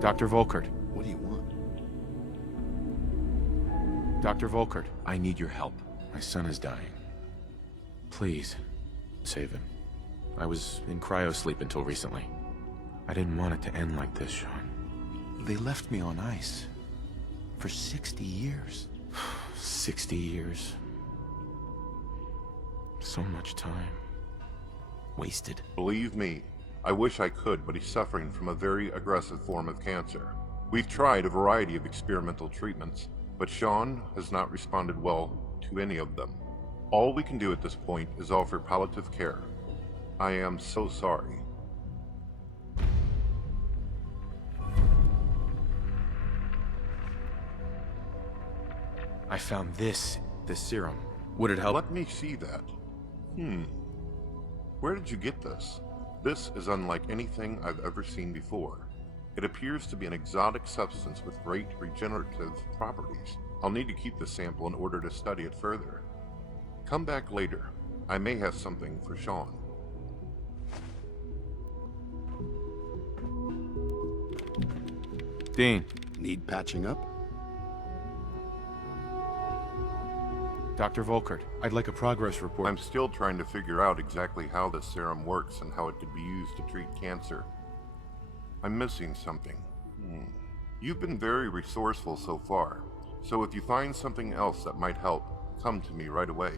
Dr. Volkert. What do you want? Dr. Volkert, I need your help. My son is dying. Please, save him. I was in cryosleep until recently. I didn't want it to end like this, Sean. They left me on ice. For 60 years. 60 years. So much time. Wasted. Believe me, I wish I could, but he's suffering from a very aggressive form of cancer. We've tried a variety of experimental treatments, but Sean has not responded well to any of them. All we can do at this point is offer palliative care. I am so sorry. I found this serum. Would it help? Let me see that. Where did you get this? This is unlike anything I've ever seen before. It appears to be an exotic substance with great regenerative properties. I'll need to keep this sample in order to study it further. Come back later. I may have something for Sean. Dean. Need patching up? Dr. Volkert, I'd like a progress report. I'm still trying to figure out exactly how this serum works and how it could be used to treat cancer. I'm missing something. You've been very resourceful so far, so if you find something else that might help, come to me right away.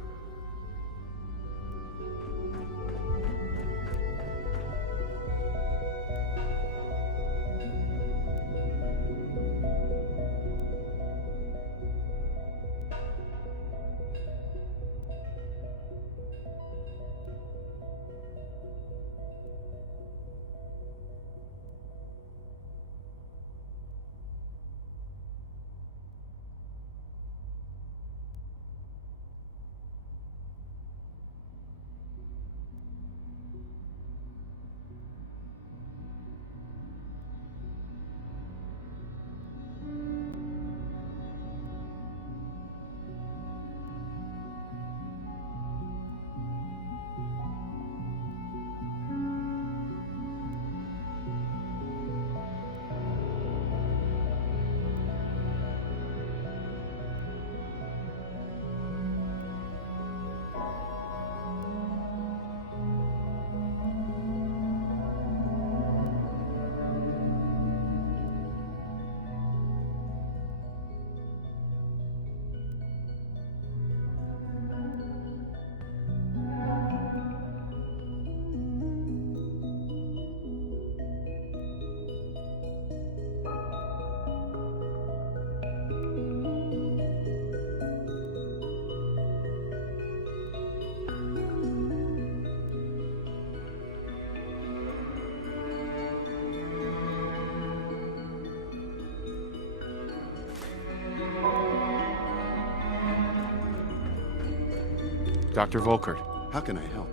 Dr. Volkert. How can I help?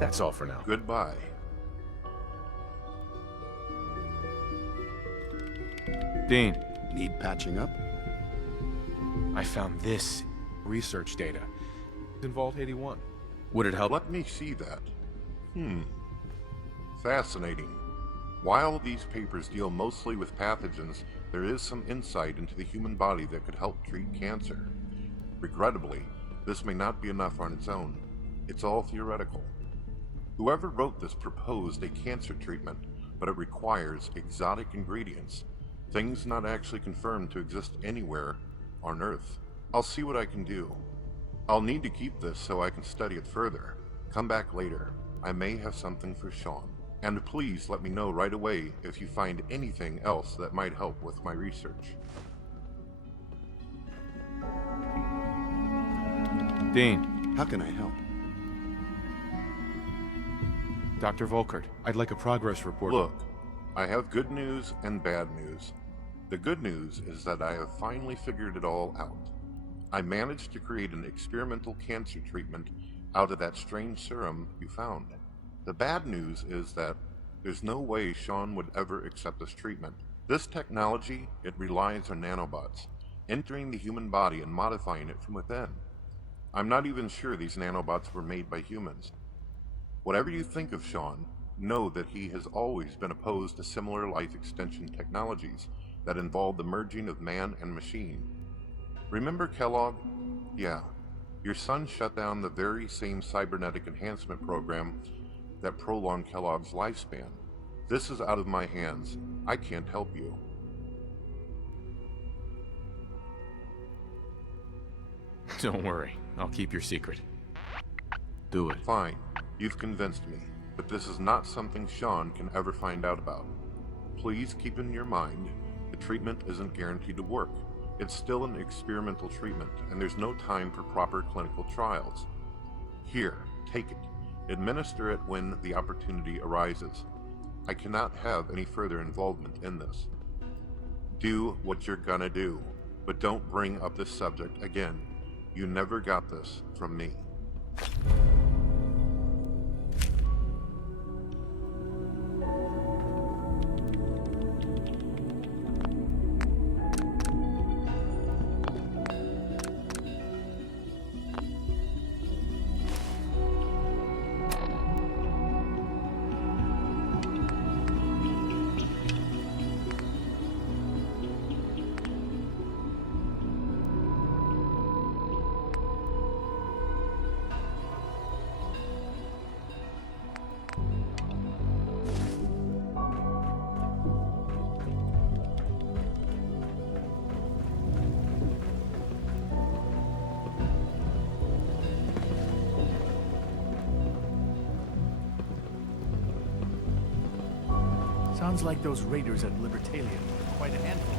That's all for now. Goodbye. Dean. Need patching up? I found this research data. It's in Vault 81. Would it help? Let me see that. Fascinating. While these papers deal mostly with pathogens, there is some insight into the human body that could help treat cancer. Regrettably, this may not be enough on its own. It's all theoretical. Whoever wrote this proposed a cancer treatment, but it requires exotic ingredients, things not actually confirmed to exist anywhere on Earth. I'll see what I can do. I'll need to keep this so I can study it further. Come back later. I may have something for Sean. And please let me know right away if you find anything else that might help with my research. Dean. How can I help? Dr. Volkert, I'd like a progress report. Look, I have good news and bad news. The good news is that I have finally figured it all out. I managed to create an experimental cancer treatment out of that strange serum you found. The bad news is that there's no way Sean would ever accept this treatment. This technology, it relies on nanobots, entering the human body and modifying it from within. I'm not even sure these nanobots were made by humans. Whatever you think of Sean, know that he has always been opposed to similar life extension technologies that involve the merging of man and machine. Remember Kellogg? Yeah, your son shut down the very same cybernetic enhancement program that prolonged Kellogg's lifespan. This is out of my hands. I can't help you. Don't worry, I'll keep your secret. Do it. Fine, you've convinced me, but this is not something Sean can ever find out about. Please keep in your mind, the treatment isn't guaranteed to work. It's still an experimental treatment, and there's no time for proper clinical trials. Here, take it. Administer it when the opportunity arises. I cannot have any further involvement in this. Do what you're gonna do, but don't bring up this subject again. You never got this from me. Sounds like those raiders at Libertalia were quite a handful.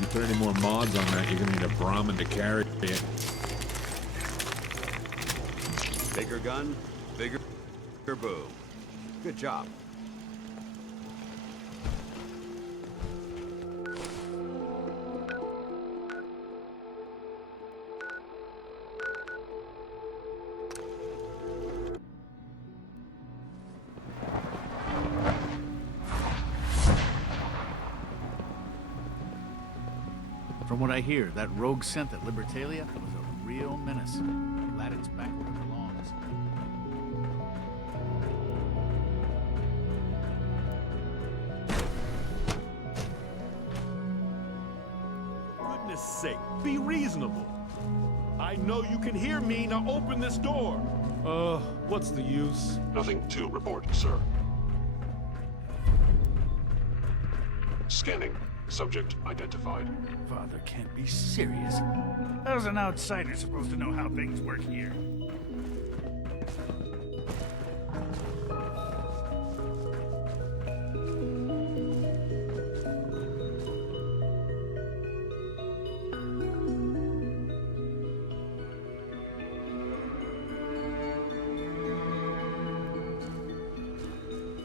You put any more mods on that, you're gonna need a Brahmin to carry it. Bigger gun, bigger boom. Good job. From what I hear, that rogue scent at Libertalia was a real menace. Glad it's back where it belongs. Goodness sake, be reasonable. I know you can hear me, now open this door. What's the use? Nothing to report, sir. Scanning. Subject identified. Father can't be serious. How's an outsider supposed to know how things work here?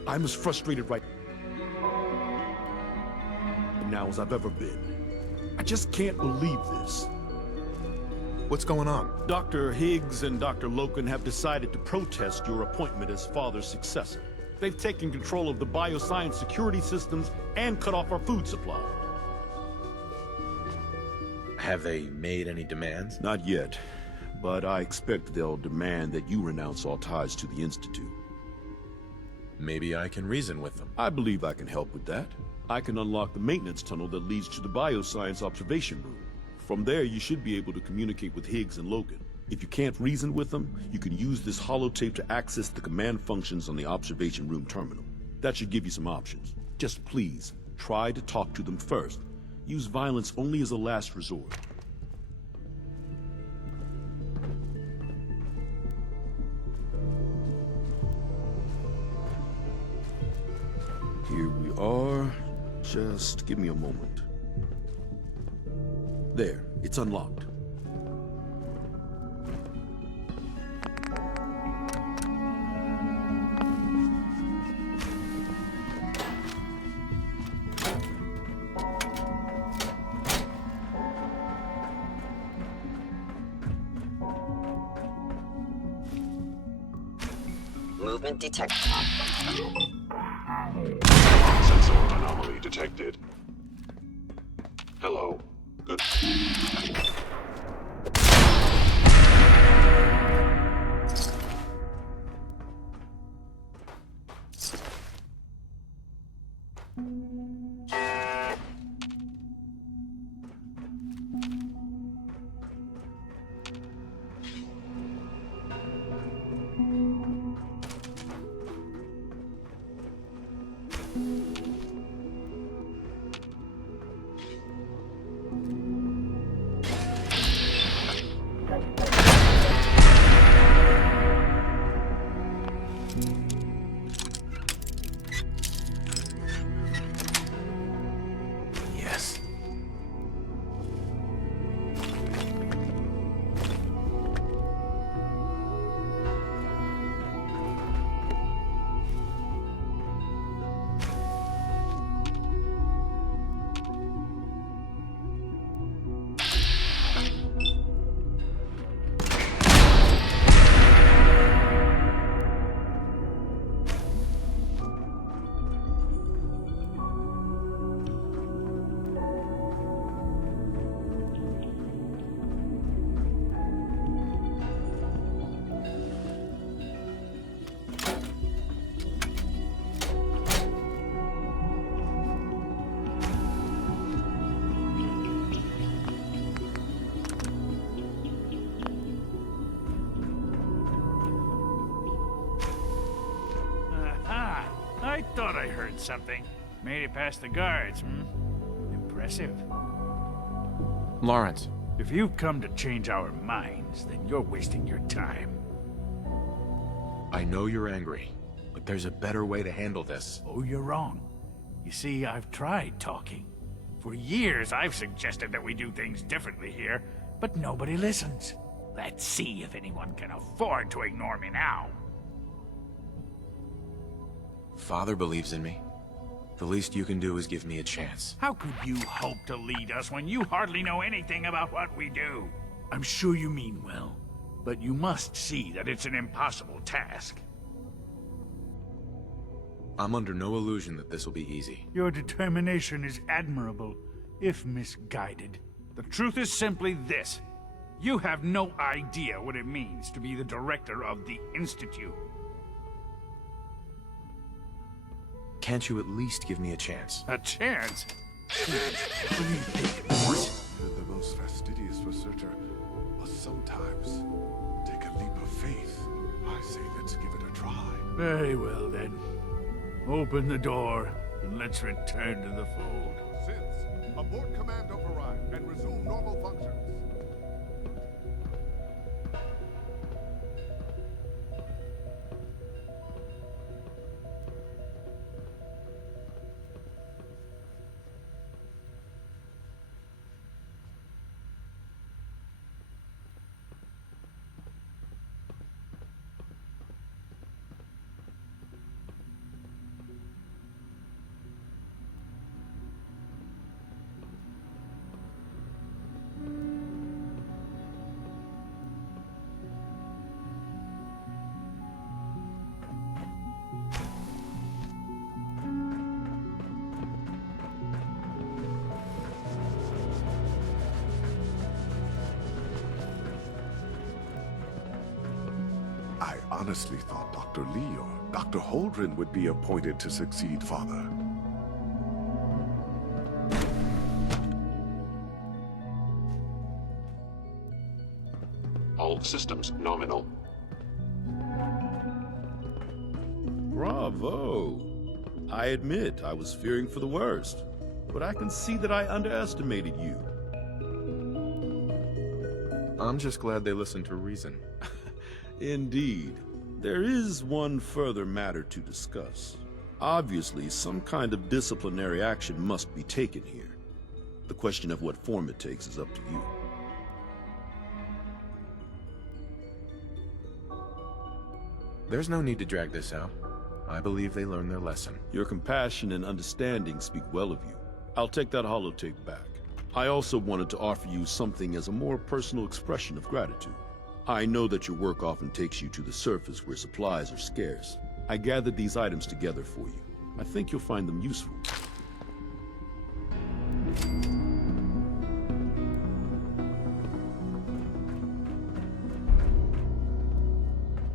I'm as frustrated right now as I've ever been. I just can't believe this. What's going on? Dr. Higgs and Dr. Loken have decided to protest your appointment as Father's successor. They've taken control of the bioscience security systems and cut off our food supply. Have they made any demands? Not yet, but I expect they'll demand that you renounce all ties to the Institute. Maybe I can reason with them. I believe I can help with that. I can unlock the maintenance tunnel that leads to the bioscience observation room. From there, you should be able to communicate with Higgs and Logan. If you can't reason with them, you can use this holotape to access the command functions on the observation room terminal. That should give you some options. Just please, try to talk to them first. Use violence only as a last resort. Here we are. Just give me a moment. There, it's unlocked. Movement detected. Sensor anomaly detected. Hello. Good. Yes. Aha! I thought I heard something. Made it past the guards, Impressive. Lawrence, If you've come to change our minds, then you're wasting your time. I know you're angry, but there's a better way to handle this. Oh, you're wrong. You see, I've tried talking. For years, I've suggested that we do things differently here, but nobody listens. Let's see if anyone can afford to ignore me now. Father believes in me. The least you can do is give me a chance. How could you hope to lead us when you hardly know anything about what we do? I'm sure you mean well, but you must see that it's an impossible task. I'm under no illusion that this will be easy. Your determination is admirable, if misguided. The truth is simply this. You have no idea what it means to be the director of the Institute. Can't you at least give me a chance? A chance? Even the most fastidious researcher must sometimes take a leap of faith. I say let's give it a try. Very well, then. Open the door, and let's return to the fold. Since, abort command override and resume normal functions. I honestly thought Dr. Lee or Dr. Holdren would be appointed to succeed Father. All systems nominal. Bravo. I admit I was fearing for the worst, but I can see that I underestimated you. I'm just glad they listened to reason. Indeed. There is one further matter to discuss. Obviously, some kind of disciplinary action must be taken here. The question of what form it takes is up to you. There's no need to drag this out. I believe they learned their lesson. Your compassion and understanding speak well of you. I'll take that holotape back. I also wanted to offer you something as a more personal expression of gratitude. I know that your work often takes you to the surface where supplies are scarce. I gathered these items together for you. I think you'll find them useful.